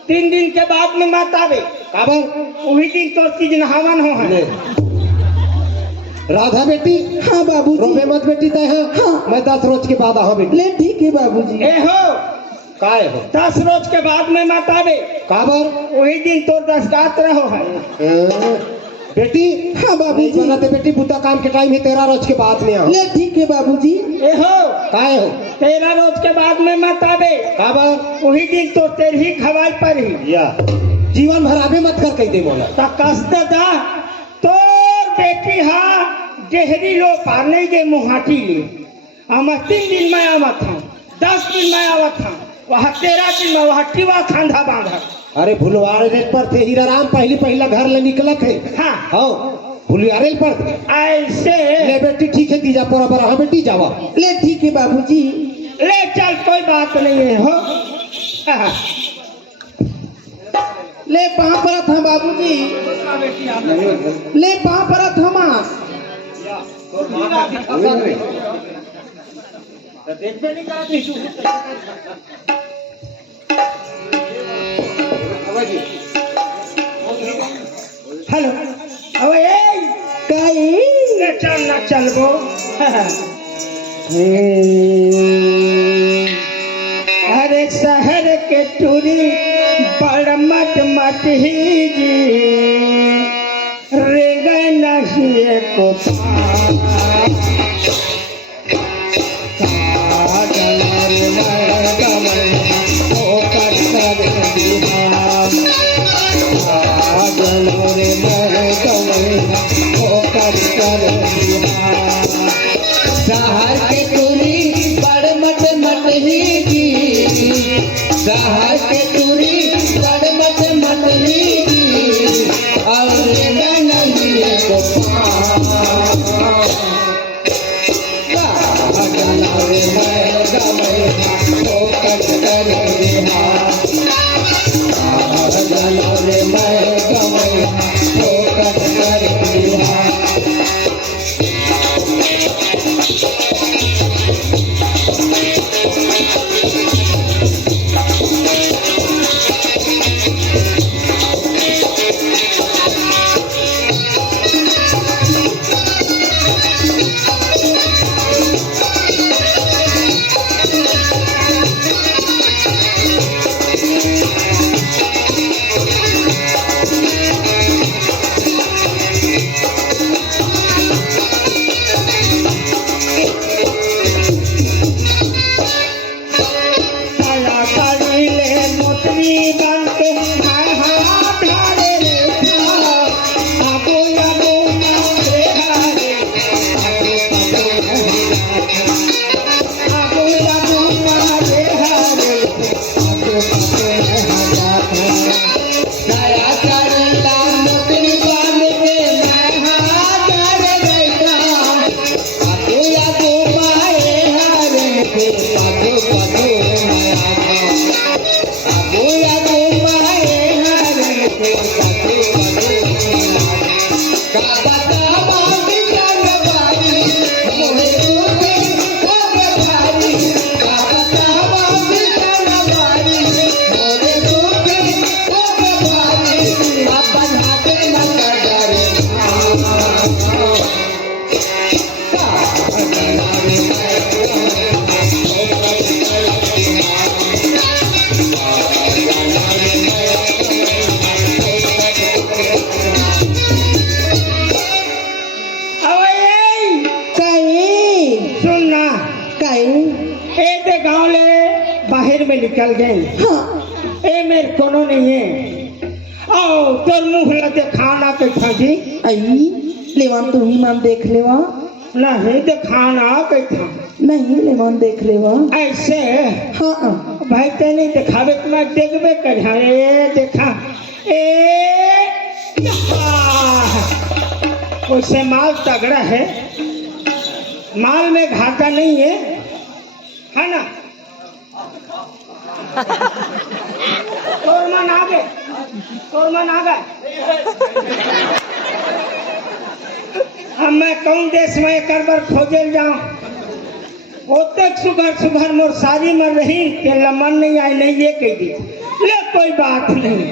3 दिन के बाद में मत आवे काबर वही दिन तो चीज नहावन हो है ले राधा बेटी हाँ बाबूजी रोबे मत बेटी तय हाँ मैं 10 रोज के बाद आहा बेटी ले ठीक है बाबूजी ये हो काय हो 10 रोज के बाद में मत आवे काबर वही दिन तो 10 गात रहो है बेटी हाँ नहीं बाबूजी बनाते बेटी बुता काम के टाइम है 13 रोज के बाद में आओ ले ठीक है बाबूजी ये हो काय हो 13 रोज के बाद में मत आवे काबर वही दिन तो तेरी ही खवाई पर ही या जीवन भर आबे मत कर कह दे मोला ता कसदा दा तोर बेटी हा गहरी लो पार नहीं दे मुहाटी ले हम 3 दिन में आवत था 10 दिन में आवत था वहाँ 13 दिन में वहाँ टीवा खांधा बांधा। अरे भुलवाड़े रेल पर थे हीरा राम पहला घर ले निकला थे। हाँ हाँ भुलवाड़े रेल पर थे। ऐसे ले बेटी ठीक है तीजा पोरा पर हाँ बेटी जावा। ले ठीक है बाबूजी। ले चल कोई बात नहीं है हो। हाँ। ले पाँव पर था बाबूजी। ले पाँव पर था माँ। हेलो अबे काई ले चल ना चलबो। अरे शहर के टूरी बड़ मट मट ही जी रेग नहीं को शहर के टूरी बड़ मट मट ही जी। शहर के टूरी बड़ मट मट ही जी। और नहीं को में निकल गए। हाँ ए मेरे कोनो नहीं है। आओ तोर मुंह लगे खाना के खाजी आई लेवान तू ही मान देख लेवा नहीं तो खाना के खा नहीं लेवान देख लेवा ऐसे। हाँ भाई ते नहीं दिखावे तो मैं देखबे कर। ए देखा ए उससे माल तगड़ा है, माल में घाटा नहीं है ना। तोर मन आ गए। अब मैं कौन देश में एक बार खोजल जाऊं ओते सुघर मोर शादी में रही के लमन नहीं आई नहीं ये कह दी। ले कोई बात नहीं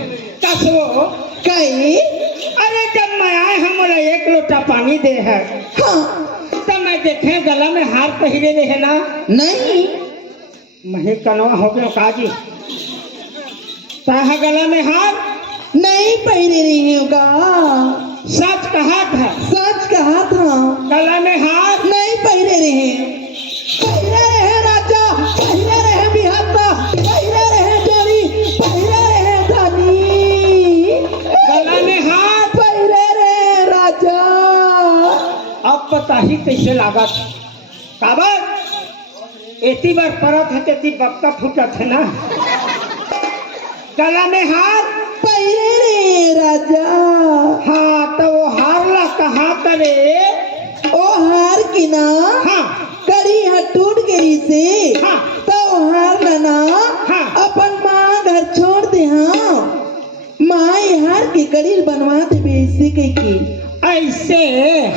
कसो कई। अरे जब मैं आए हमारा एक लोटा पानी दे है। हाँ तब मैं देखे गला में हार पहरे रहे ना। नहीं मही कनवा हो गया काजी ताहा गला में हार नहीं पहने रही होगा। सच कहा था, सच कहा था। गला में हार नहीं पहने रहे। पहने रहे राजा, पहने रहे बिहाता, पहने रहे डोरी, पहने रहे धनी। गला में हार पहने रहे राजा। अब पता ही कैसे लागत काबर एती बार परत है तेती बक्का फूटत है ना। गला में हार पहले रे राजा। हाँ तो वो हार ला कहाँ करे। ओ हार की ना हाँ कड़ी हाथ टूट गई से हाँ। तो हार ना हाँ। अपन माँ घर छोड़ दे। हाँ माँ ये हार की कड़ी बनवा दे बेसी की ऐसे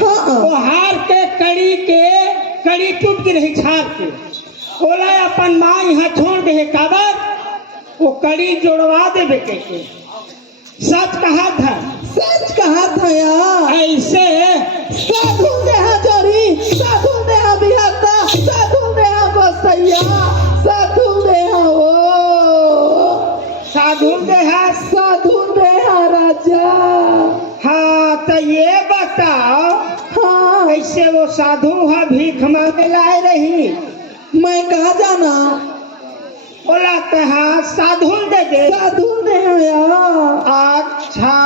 हाँ। वो हार के कड़ी टूट के रही छाड़ के बोला अपन माँ यहाँ छोड़ दे काबर वो कड़ी जोड़वा दे बेटे के। सच कहा था। सच कहा था यार। ऐसे साधु देहा जोरी साधु देहा बिहाता साधु देहा बसैया साधु देहा वो साधु देहा। साधु देहा राजा। हाँ तो ये बताओ हाँ ऐसे वो साधु वहाँ भीख मांगे लाए रही। मैं कहा जाना बोला हाँ साधु दे दे। साधु देहा यार। अच्छा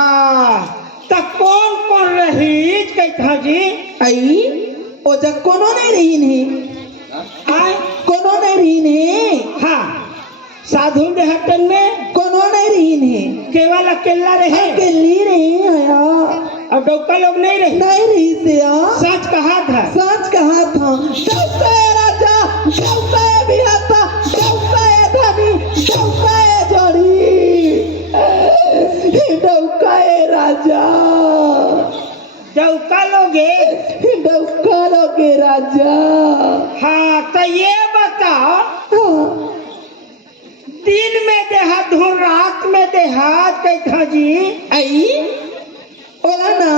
तो कौन कौन रही कहता जी। आई ओ जग कोनो नहीं रही नहीं आए कोनो नहीं रही नहीं। हाँ साधु देहतन में कोनो नहीं रही नहीं केवल अकेला रहे अकेली रही है यार। और डौका लोग नहीं रहे। नहीं रही से यार। सच कहा था। सच कहा था। चौकाए राजा चौकाए बिहाता चौकाए धनी चौकाए जोड़ी डौकाए राजा डौका लोगे। डौका लोगे राजा। हाँ तो ये बताओ हाँ। दिन में देहात धुन रात में देहात कहता जी। आई बोला ना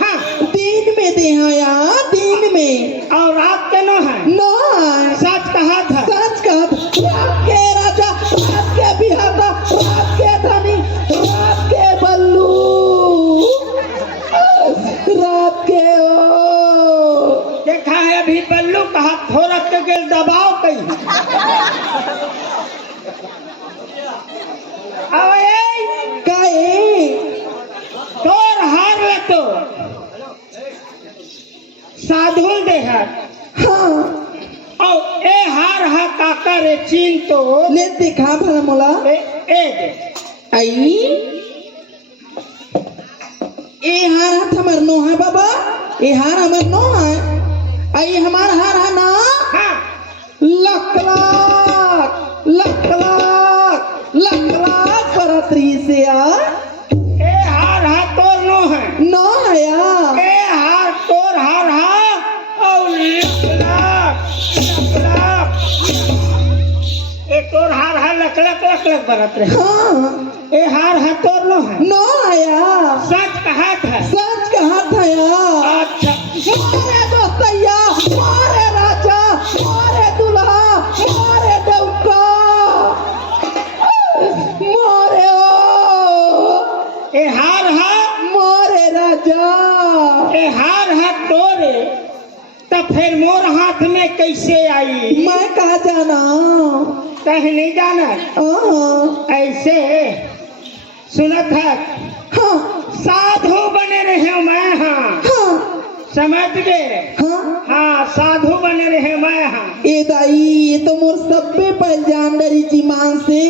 हाँ दिन में देहा यार दिन में और रात के न है। नो है। सच कहा था। सच कहा था। रात के राजा रात के बिहाता रात के धनी रात के बल्लू रात के ओ देखा है अभी बल्लू कहा थोड़ा के गेल दबाव कहीं। काहे तोर हार तो साधु देहात हाँ और ए हार हा काका रे चीन तो ले दिखा भला मोला। ए दे। आई ए हार हाथ हमार नो है बाबा। ए हार हमार नो है। आई हमार हार है ना हाँ लख लाख लख लाख लख लाख बरतरी से यार। ए हार हा तोर नो है। नो है यार। ए हार तोर हार हा और लख लाख ए तोर हार हा लख लाख बरत रहे। हाँ ए हार हा तोर नो है। नो है यार। सच कहा था। सच कहा था यार। अच्छा मारे दोस्तैया मारे राजा मारे दुल्हा मारे डौका मारे ओ ए हार हा मारे राजा। ए हार हा तोरे तो फिर मोर हाथ में कैसे आई। मैं कहा जाना कहीं नहीं जाना। ऐसे सुनत है हाँ साधु बने रहे मैं। हाँ हाँ समझ गए। हाँ हाँ साधु बने रहे मैं। हाँ ए दाई ये तो मोर सबे पहचान डरी जी मान से।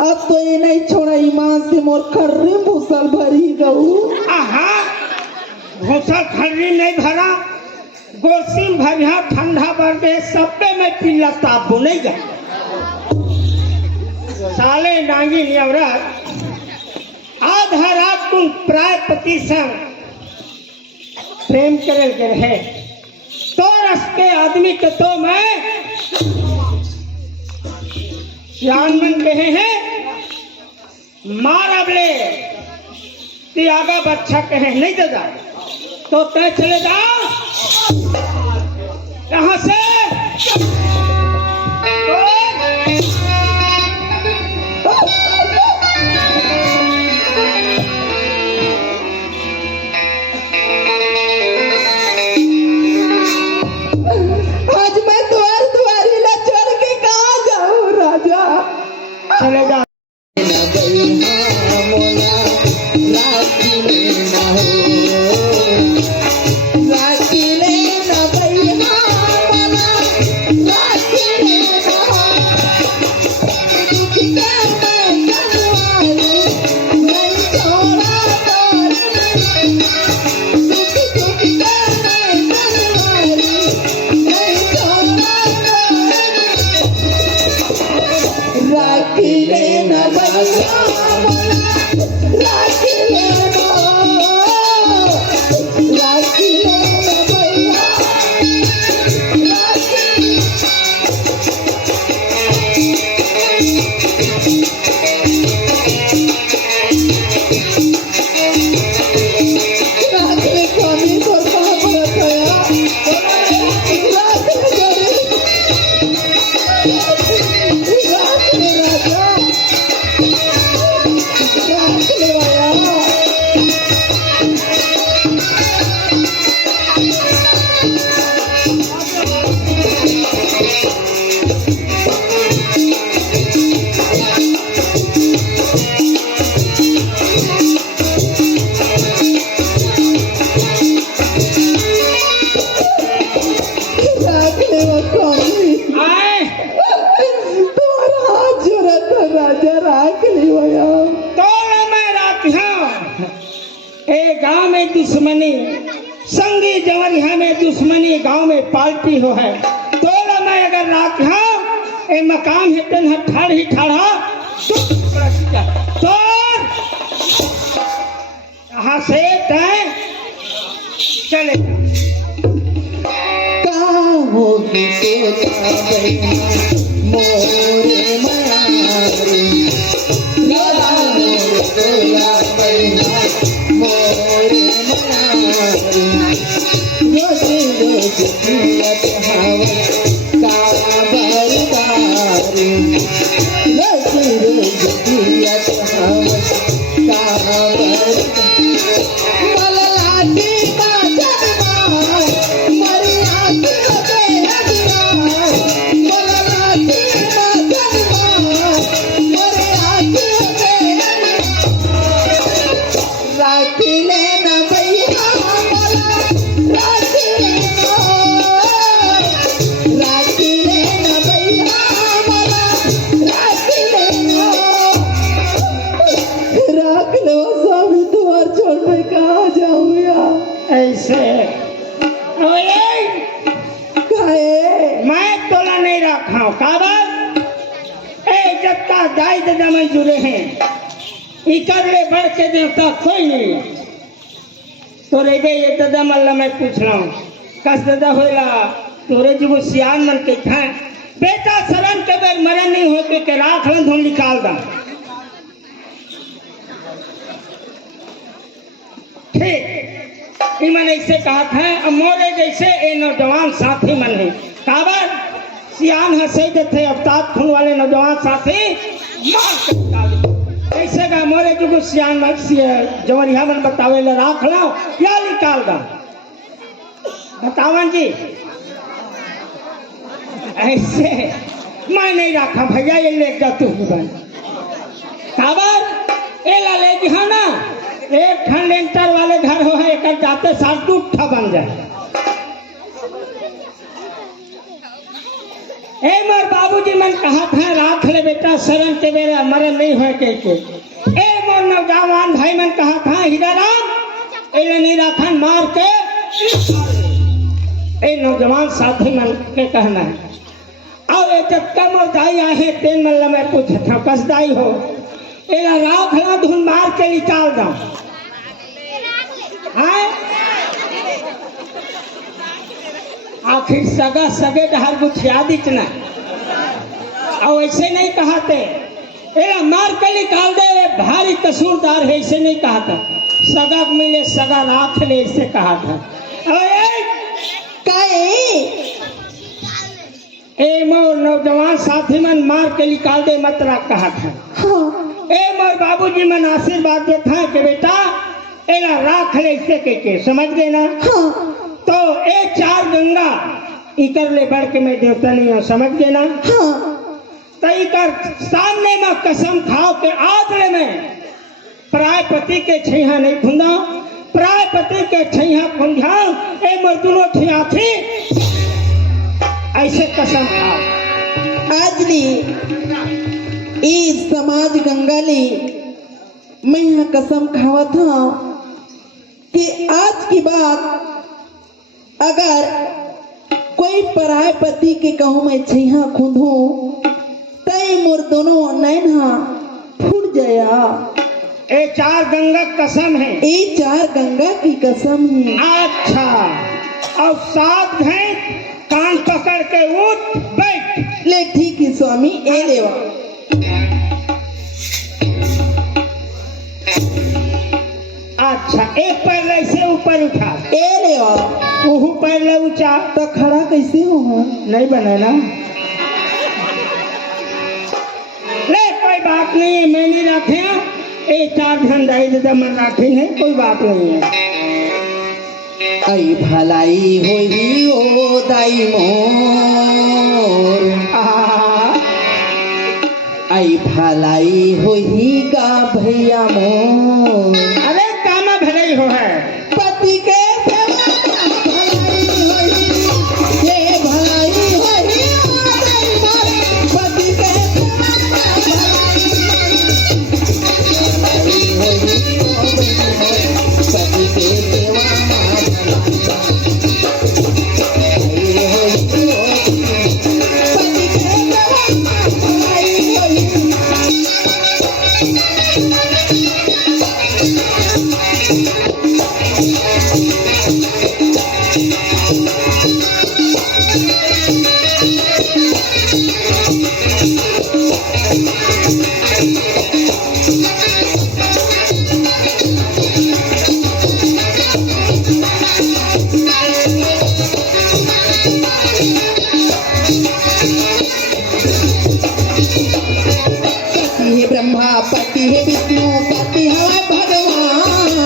अब तो ये नहीं छोड़ा ईमान से मोर खर्री भूसल भरी गऊ। आहा भूसा खर्री नहीं भरा गोरसिम भरिया ठंडा बरदे सबे में पिल्ला ताबू नहीं गए। साले डांगी नियवरत आधा रात तुम प्राय पति संग प्रेम करे के रहे तो रस के आदमी के तो मैं जान मन कहे हैं मार अबले त्यागा बच्चा कहे नहीं दे जा तो तय चले जाओ यहाँ से। आज मैं द्वारी ला चढ़ के कहाँ जाऊँ राजा। चले जाओ। राखी लेना भैया में दुश्मनी, संगी जवरिया में दुश्मनी, गांव में पार्टी हो है। तोला मैं अगर रात ए मकाम है तन ठाड़ ही ठाड़ा तो यहाँ से तय चले होगी तोला बहिना मोरे मारे, लाला मोरे तोला बहिना मोरे मारे, रोजे रोज कियत हवा काबरदारी, रोजे रोज कियत हवा काबरदारी। मललाटी ऐसे मैं तोला नहीं रखा हूँ काबर ए जब तक दाई दादा में जुड़े हैं इकर ले बढ़ के देवता कोई नहीं तो रे गए ये दादा मल्ला मैं पूछ रहा हूँ कस दादा होला तोरे जी वो सियान मन के था बेटा शरण के बेर मरण नहीं हो के राख लन धुन निकाल दा ठीक इमन ऐसे कहा था अब मोरे जैसे ए नौजवान साथी मन है काबर सियान हंसे थे अवतार खून वाले नौजवान साथी मार के निकाल ऐसे का मोरे जो सियान मन जवरिया मन बतावे ले राख लो या निकाल दा बतावन जी ऐसे मैं नहीं रखा भैया ये ले जा तू काबर ए ला ले जी ना एक ठन लेंटर वाले घर हो है एक जाते साल टूठा बन जाए ए मोर बाबूजी मन कहा था राख ले बेटा शरण के मेरा मरण नहीं हो के ए मोर नौजवान भाई मन कहा था हीराराम ए नहीं राखन मार के ए नौजवान साथी मन के कहना है और ए जब कम और दाई आए तेन मल्ला मैं पूछा था कसदाई हो एला राख ला धुन मार के निकाल दो आखिर सगा सगे डहर गुठिया दिखना और ऐसे नहीं कहते एला मार के निकाल दे भारी कसूरदार है ऐसे नहीं कहा था सगा मिले सगा राख ले ऐसे कहा था ए मोर नौजवान साथी मन मार के निकाल दे मत राख कहा था ए मोर बाबूजी मन आशीर्वाद देता कि बेटा एला राख ले इसे के समझ गए ना तो ए चार गंगा इकर ले बढ़ के मैं देवता नहीं हूँ समझ गए ना तो इकर सामने में कसम खाओ के आज ले में प्राय पति के छैहा नहीं खुंदा प्राय पति के छैहा खुंदा ए मोर दोनों ठिया थी ऐसे कसम खाओ आज ली इस समाज गंगाली मैं यहाँ कसम खावा था कि आज की बात अगर कोई पराय पति के कहूँ मैं छैहा खुंदू तय मोर दोनों नैना फूट जाया ए चार गंगा कसम है ये चार गंगा की कसम है अच्छा और सात भैंस कान पकड़ के उठ बैठ ले ठीक है स्वामी ए लेवा अच्छा एक पैर ऐसे ऊपर उठा ए लेवा उहू पैर ले ऊंचा तो खड़ा कैसे हो नहीं बने ना ले कोई बात नहीं है मैं नहीं रखे ए चार झंडा दादा मन रखे हैं कोई बात नहीं है आई भलाई होई ओ दाई मोर आई भलाई होई का भैया मोर अरे कामा भलाई हो है पति के भलाई होई ये भलाई होई ओ दाई मोर पति के भलाई होई ओ दाई मोर पति के पति है ब्रह्मा पति है विष्णु पति है भगवान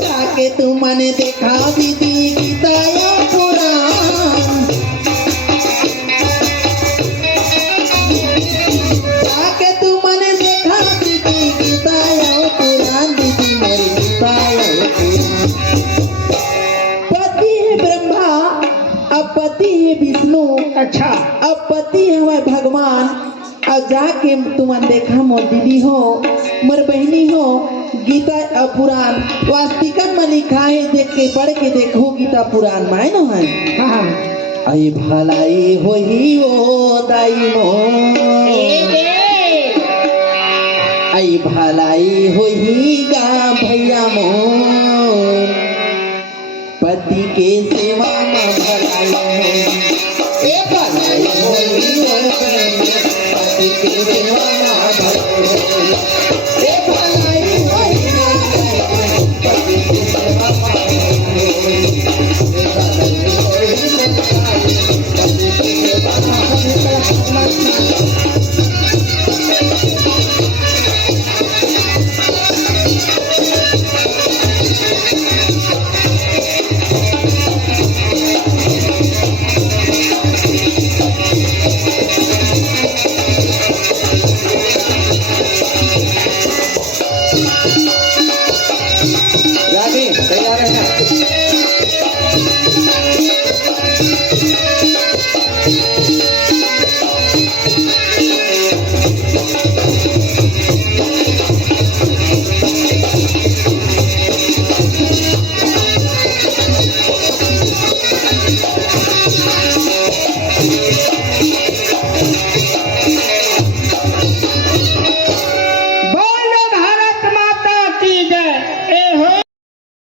जाके तू मैंने देखा दीदी गीता या पुराण जाके तू मैंने देखा दीदी गीता या पुराण दीदी मेरी गीता या पुराण पति है ब्रह्मा अब पति है विष्णु अच्छा अब पति हमारे भगवान अब जाके तुमन देखा मोर दीदी हो मोर बहनी हो गीता पुराण वास्तिकन में लिखा है देख के पढ़ के देखो गीता पुराण में न है हाँ आई भलाई होई ओ दाई मो आई भलाई होई गा भैया मोर पति के सेवा में भलाई होई ए भलाई होई ओ पति के सेवा में भलाई होई ए भलाई होई ओ पति के सेवा में भलाई होई ए भलाई होई पति के सेवा में भलाई होई रानी तैयार है ना?